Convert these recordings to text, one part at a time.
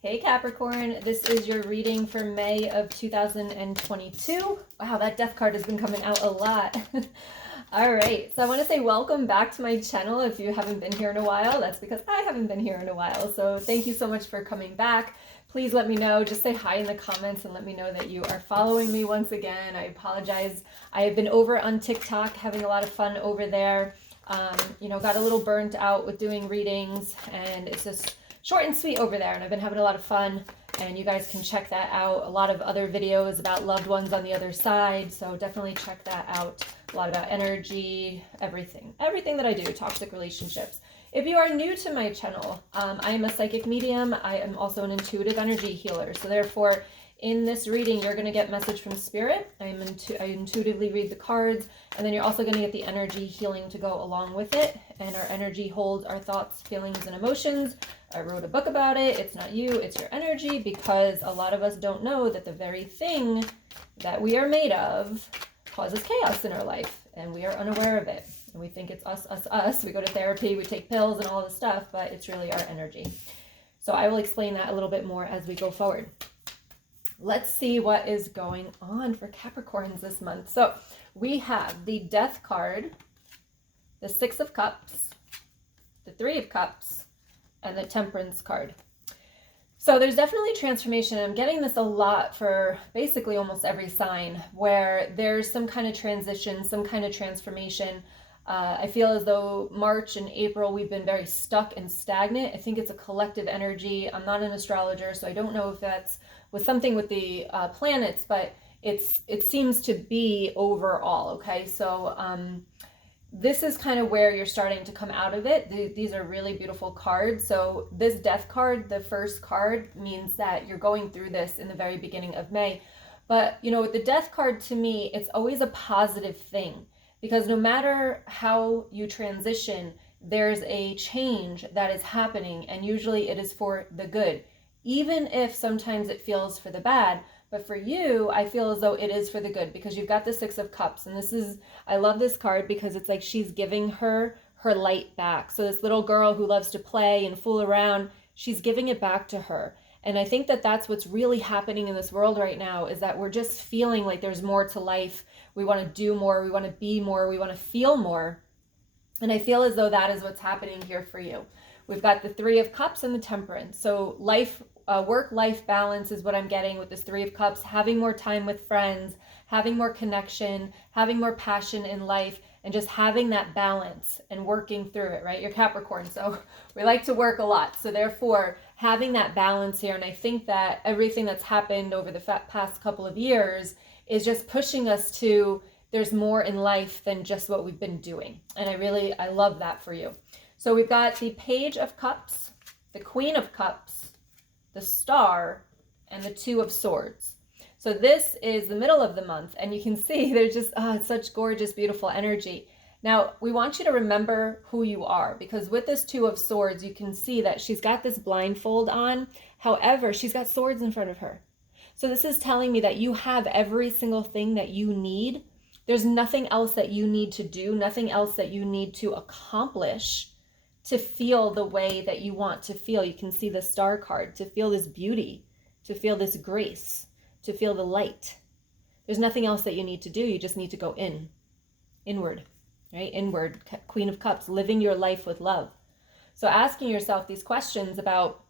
Hey Capricorn, this is your reading for May of 2022. Wow, that death card has been coming out a lot. All right, so I want to say welcome back to my channel. If you haven't been here in a while, that's because I haven't been here in a while. So thank you so much for coming back. Please let me know, just say hi in the comments and let me know that you are following me once again. I apologize. I have been over on TikTok, having a lot of fun over there. Got a little burnt out with doing readings, and it's just short and sweet over there, and I've been having a lot of fun, and you guys can check that out. A lot of other videos about loved ones on the other side, so definitely check that out. A lot about energy, everything that I do, toxic relationships. If you are new to my channel, I am a psychic medium. I am also an intuitive energy healer, so therefore in this reading, you're going to get message from spirit. I intuitively read the cards, and then you're also going to get the energy healing to go along with it. And our energy holds our thoughts, feelings, and emotions. I wrote a book about it. It's not you, it's your energy, because a lot of us don't know that the very thing that we are made of causes chaos in our life, and we are unaware of it. And we think it's us. We go to therapy, we take pills and all this stuff, but it's really our energy. So I will explain that a little bit more as we go forward. Let's see what is going on for Capricorns this month. So we have the Death card, the Six of Cups, the Three of Cups, and the Temperance card. So there's definitely transformation. I'm getting this a lot for basically almost every sign, where there's some kind of transition, some kind of transformation. I feel as though March and April, we've been very stuck and stagnant. I think it's a collective energy. I'm not an astrologer, so I don't know if that's with something with the planets, but it seems to be overall, okay? So this is kind of where you're starting to come out of it. These are really beautiful cards. So this Death card, the first card, means that you're going through this in the very beginning of May. But, with the Death card, to me, it's always a positive thing, because no matter how you transition, there's a change that is happening, and usually it is for the good, even if sometimes it feels for the bad. But for you, I feel as though it is for the good, because you've got the Six of Cups, and I love this card because it's like she's giving her light back. So this little girl who loves to play and fool around, she's giving it back to her. And I think that that's what's really happening in this world right now, is that we're just feeling like there's more to life. We want to do more, we want to be more, we want to feel more. And I feel as though that is what's happening here for you. We've got the Three of Cups and the Temperance. So work-life balance is what I'm getting with this Three of Cups, having more time with friends, having more connection, having more passion in life, and just having that balance and working through it, right? You're Capricorn, so we like to work a lot. So therefore, having that balance here, and I think that everything that's happened over the past couple of years is just pushing us to, there's more in life than just what we've been doing. And I love that for you. So we've got the Page of Cups, the Queen of Cups, the Star, and the Two of Swords. So this is the middle of the month, and you can see there's just it's such gorgeous, beautiful energy. Now, we want you to remember who you are, because with this Two of Swords, you can see that she's got this blindfold on. However, she's got swords in front of her. So this is telling me that you have every single thing that you need. There's nothing else that you need to do, nothing else that you need to accomplish to feel the way that you want to feel. You can see the Star card, to feel this beauty, to feel this grace, to feel the light. There's nothing else that you need to do. You just need to go inward, right? Inward, Queen of Cups, living your life with love. So asking yourself these questions about,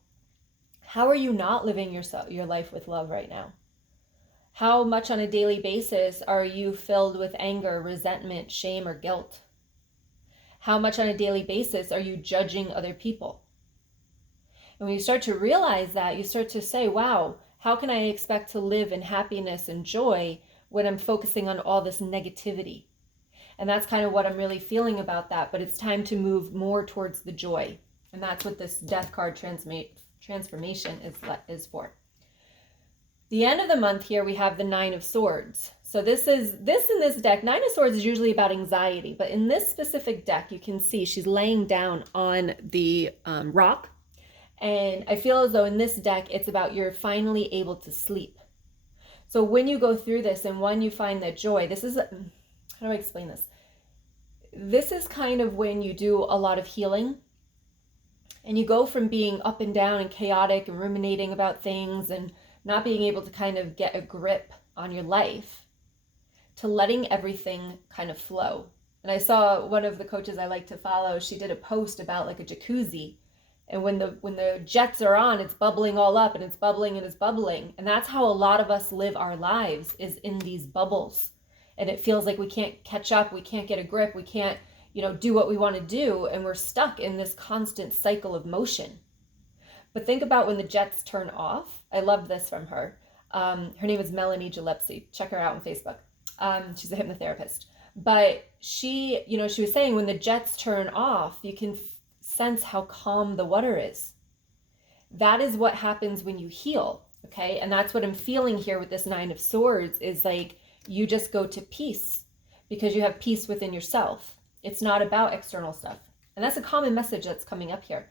how are you not living your life with love right now? How much on a daily basis are you filled with anger, resentment, shame, or guilt? How much on a daily basis are you judging other people? And when you start to realize that, you start to say, wow, how can I expect to live in happiness and joy when I'm focusing on all this negativity? And that's kind of what I'm really feeling about that. But it's time to move more towards the joy. And that's what this Death card transformation is for. The end of the month here, we have the Nine of Swords. So this in this deck, Nine of Swords is usually about anxiety, but in this specific deck, you can see she's laying down on the rock. And I feel as though in this deck, it's about you're finally able to sleep. So when you go through this and when you find that joy, this is, how do I explain this? This is kind of when you do a lot of healing. And you go from being up and down and chaotic and ruminating about things and not being able to kind of get a grip on your life to letting everything kind of flow. And I saw one of the coaches I like to follow, she did a post about like a jacuzzi. And when the jets are on, it's bubbling all up and it's bubbling and it's bubbling. And that's how a lot of us live our lives, is in these bubbles. And it feels like we can't catch up, we can't get a grip, we can't, do what we want to do. And we're stuck in this constant cycle of motion. But think about when the jets turn off. I love this from her. Her name is Melanie Gillespie. Check her out on Facebook. She's a hypnotherapist. But she was saying when the jets turn off, you can sense how calm the water is. That is what happens when you heal, okay? And that's what I'm feeling here with this Nine of Swords, is like you just go to peace because you have peace within yourself. It's not about external stuff. And that's a common message that's coming up here.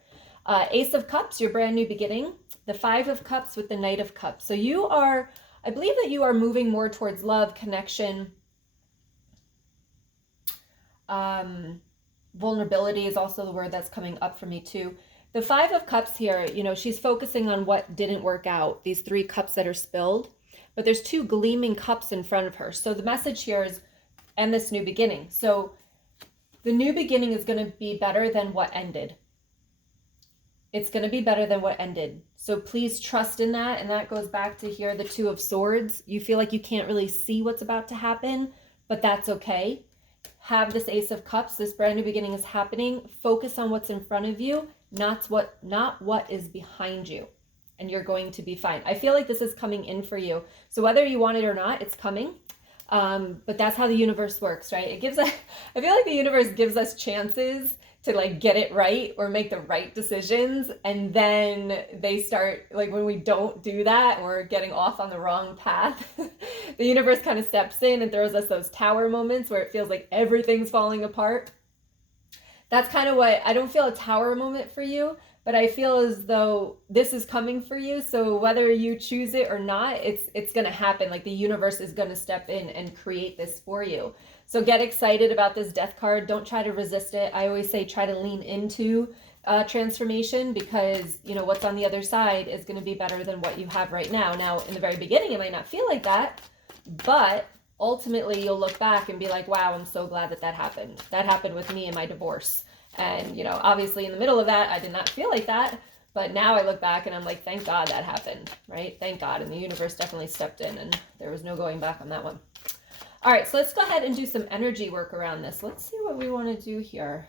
Ace of Cups, your brand new beginning. The Five of Cups with the Knight of Cups. So I believe that you are moving more towards love, connection. Vulnerability is also the word that's coming up for me too. The Five of Cups here, she's focusing on what didn't work out, these 3 cups that are spilled, but there's 2 gleaming cups in front of her. So the message here is, and this new beginning. So the new beginning is going to be better than what ended. It's going to be better than what ended. So please trust in that. And that goes back to here, the Two of Swords. You feel like you can't really see what's about to happen, but that's okay. Have this Ace of Cups. This brand new beginning is happening. Focus on what's in front of you, not what is behind you. And you're going to be fine. I feel like this is coming in for you. So whether you want it or not, it's coming. But that's how the universe works, right? I feel like the universe gives us chances to like get it right or make the right decisions. And then they start, like when we don't do that and we're getting off on the wrong path, the universe kind of steps in and throws us those tower moments where it feels like everything's falling apart. That's kind of what, I don't feel a tower moment for you, but I feel as though this is coming for you. So whether you choose it or not, it's going to happen. Like the universe is going to step in and create this for you. So get excited about this Death card. Don't try to resist it. I always say try to lean into transformation, because what's on the other side is going to be better than what you have right now. Now, in the very beginning, it might not feel like that, but ultimately you'll look back and be like, wow, I'm so glad that happened. That happened with me and my divorce. And, obviously in the middle of that, I did not feel like that. But now I look back and I'm like, thank God that happened, right? Thank God. And the universe definitely stepped in and there was no going back on that one. All right, so let's go ahead and do some energy work around this. Let's see what we want to do here.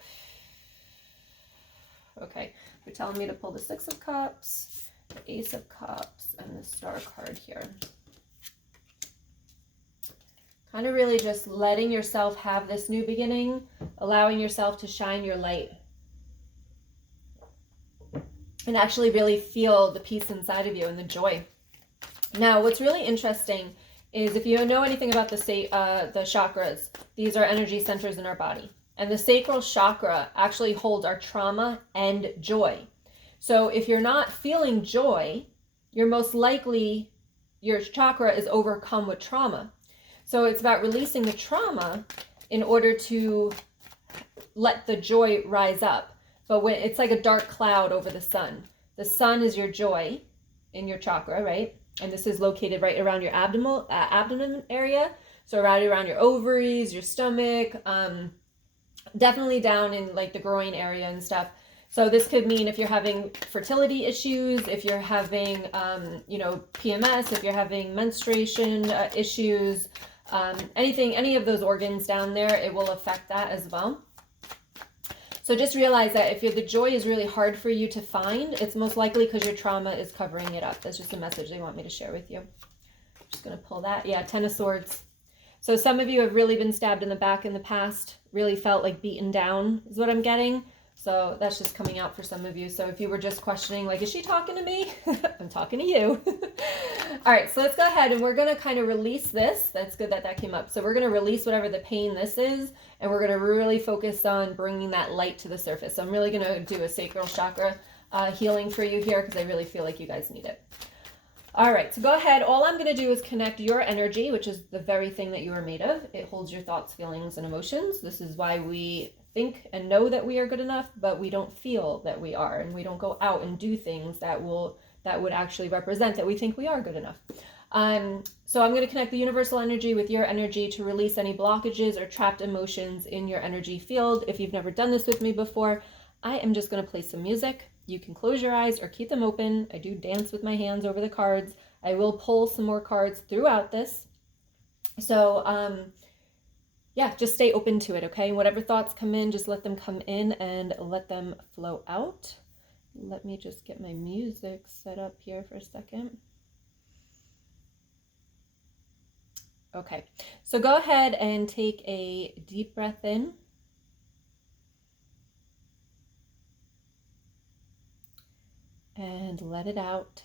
Okay, you're telling me to pull the Six of Cups, the Ace of Cups, and the Star card here. Kind of really just letting yourself have this new beginning, allowing yourself to shine your light. And actually really feel the peace inside of you and the joy. Now, what's really interesting is if you know anything about the chakras, these are energy centers in our body. And the sacral chakra actually holds our trauma and joy. So if you're not feeling joy, you're most likely, your chakra is overcome with trauma. So it's about releasing the trauma in order to let the joy rise up. But when it's like a dark cloud over the sun. The sun is your joy in your chakra, right? And this is located right around your abdomen area. So right around your ovaries, your stomach, definitely down in like the groin area and stuff. So this could mean if you're having fertility issues, if you're having, PMS, if you're having menstruation issues, any of those organs down there, it will affect that as well. So just realize that if the joy is really hard for you to find, it's most likely because your trauma is covering it up. That's just a message they want me to share with you. I'm just going to pull that. Yeah, Ten of Swords. So some of you have really been stabbed in the back in the past, really felt like beaten down is what I'm getting. So that's just coming out for some of you. So if you were just questioning, like, is she talking to me? I'm talking to you. All right, so let's go ahead and we're going to kind of release this. That's good that came up. So we're going to release whatever the pain this is, and we're going to really focus on bringing that light to the surface. So I'm really going to do a sacral chakra healing for you here because I really feel like you guys need it. All right, so go ahead. All I'm going to do is connect your energy, which is the very thing that you are made of. It holds your thoughts, feelings, and emotions. This is why we think and know that we are good enough, but we don't feel that we are, and we don't go out and do things that would actually represent that we think we are good enough. So I'm going to connect the universal energy with your energy to release any blockages or trapped emotions in your energy field. If you've never done this with me before, I am just going to play some music. You can close your eyes or keep them open. I do dance with my hands over the cards. I will pull some more cards throughout this. So, yeah, just stay open to it, okay? Whatever thoughts come in, just let them come in and let them flow out. Let me just get my music set up here for a second. Okay, so go ahead and take a deep breath in. And let it out.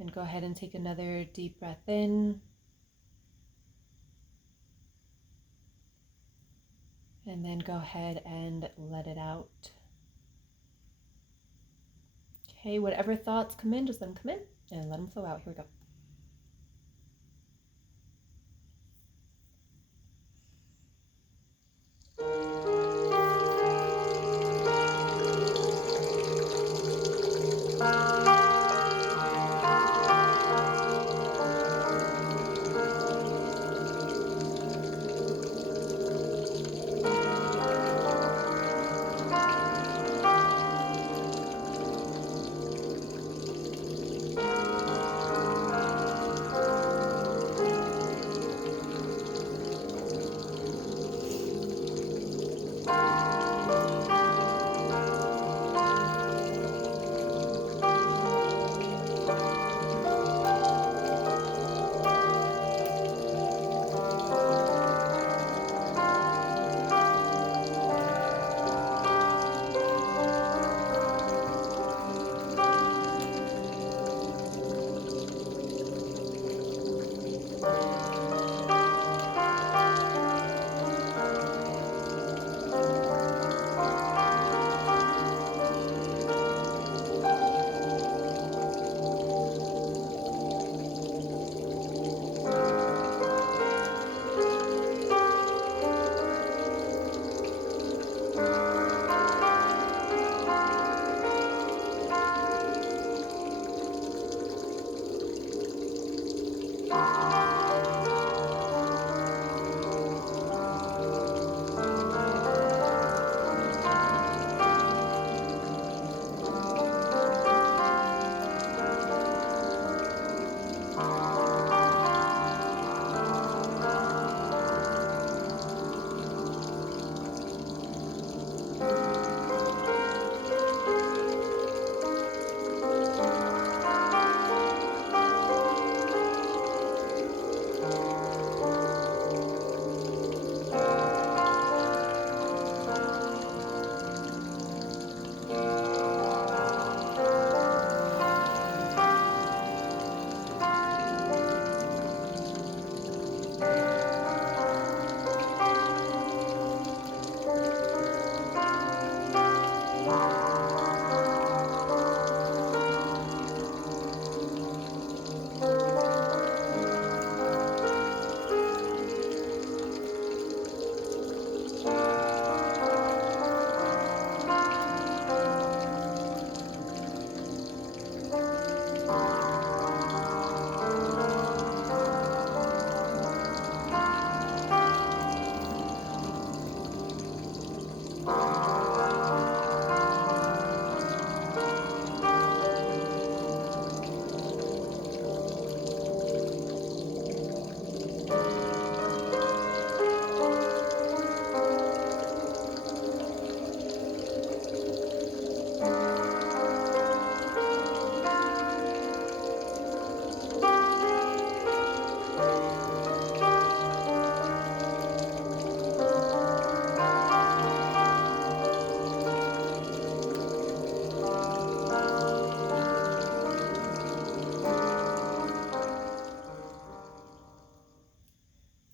And go ahead and take another deep breath in. And then go ahead and let it out. Okay, whatever thoughts come in, just let them come in and let them flow out. Here we go.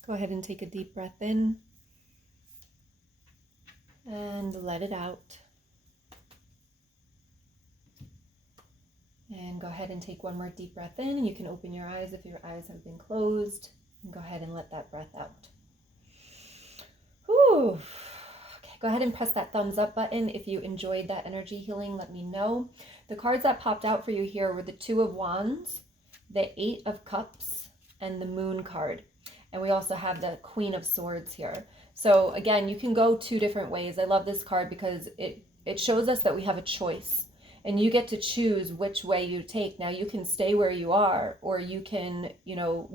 Go ahead and take a deep breath in and let it out. And go ahead and take one more deep breath in, and you can open your eyes if your eyes have been closed, and go ahead and let that breath out. Whew. Okay, go ahead and press that thumbs up button if you enjoyed that energy healing. Let me know. The cards that popped out for you here were the Two of Wands, the Eight of Cups, and the Moon card. And we also have the Queen of Swords here. So again, you can go two different ways. I love this card because it shows us that we have a choice. And you get to choose which way you take. Now you can stay where you are, or you can,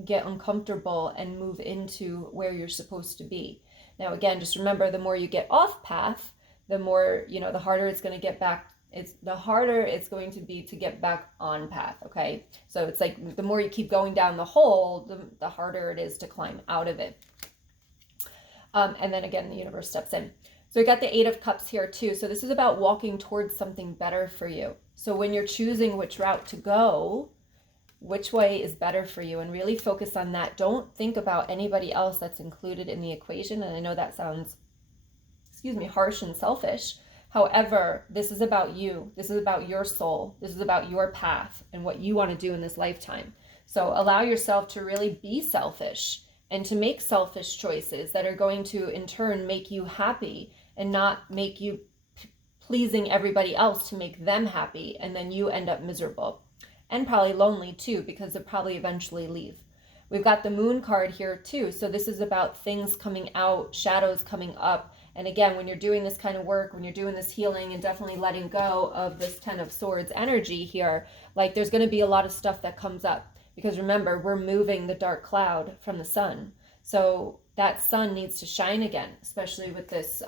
get uncomfortable and move into where you're supposed to be. Now, again, just remember, the more you get off path, the more, the harder it's going to get back. The harder it's going to be to get back on path. Okay. So it's like the more you keep going down the hole, the harder it is to climb out of it. And then again, the universe steps in. So we got the Eight of Cups here too. So this is about walking towards something better for you. So when you're choosing which route to go, which way is better for you, and really focus on that. Don't think about anybody else that's included in the equation. And I know that sounds, harsh and selfish. However, this is about you. This is about your soul. This is about your path and what you want to do in this lifetime. So allow yourself to really be selfish and to make selfish choices that are going to in turn make you happy, and not make you pleasing everybody else to make them happy, and then you end up miserable and probably lonely too, because they'll probably eventually leave. We've got the Moon card here too. So this is about things coming out, shadows coming up. And again, when you're doing this kind of work, when you're doing this healing, and definitely letting go of this Ten of Swords energy here, like there's going to be a lot of stuff that comes up. Because remember, we're moving the dark cloud from the sun. So that sun needs to shine again, especially with this,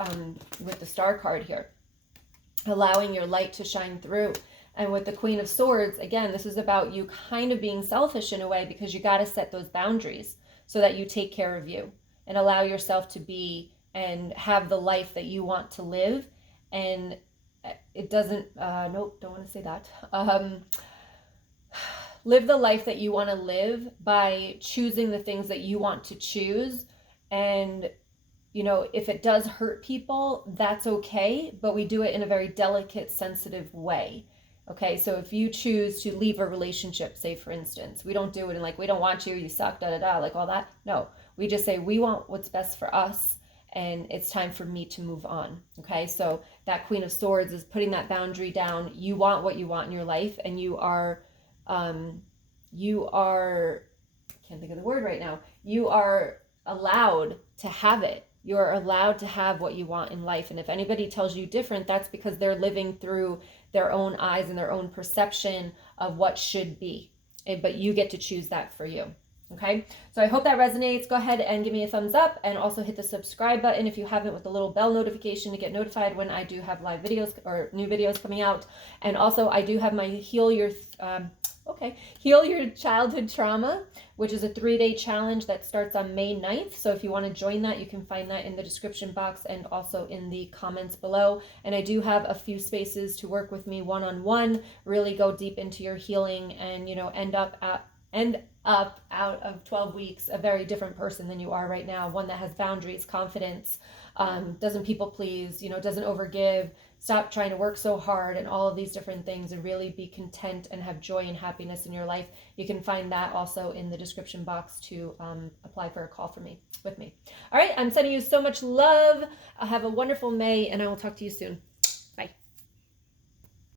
with the Star card here, allowing your light to shine through. And with the Queen of Swords, again, this is about you kind of being selfish in a way, because you got to set those boundaries so that you take care of you and allow yourself to be and have the life that you want to live. And it doesn't, nope, don't want to say that. Live the life that you want to live by choosing the things that you want to choose. And, if it does hurt people, that's okay, but we do it in a very delicate, sensitive way. Okay, so if you choose to leave a relationship, say for instance, we don't do it in like, we don't want you, you suck, like all that. No, we just say, we want what's best for us, and it's time for me to move on. Okay, so that Queen of Swords is putting that boundary down. You want what you want in your life, and you are, I can't think of the word right now. You are allowed to have it. You're allowed to have what you want in life. And if anybody tells you different, that's because they're living through their own eyes and their own perception of what should be. But you get to choose that for you. Okay, so I hope that resonates. Go ahead and give me a thumbs up, and also hit the subscribe button if you haven't, with the little bell notification to get notified when I do have live videos or new videos coming out. And also I do have my Heal Your Childhood Trauma, which is a 3-day challenge that starts on May 9th. So if you want to join that, you can find that in the description box and also in the comments below. And I do have a few spaces to work with me one-on-one, really go deep into your healing, and end up out of 12 weeks a very different person than you are right now. One that has boundaries, confidence, doesn't people please, doesn't overgive, stop trying to work so hard, and all of these different things, and really be content and have joy and happiness in your life. You can find that also in the description box to apply for a call with me. All right, I'm sending you so much love. Have a wonderful May, and I will talk to you soon.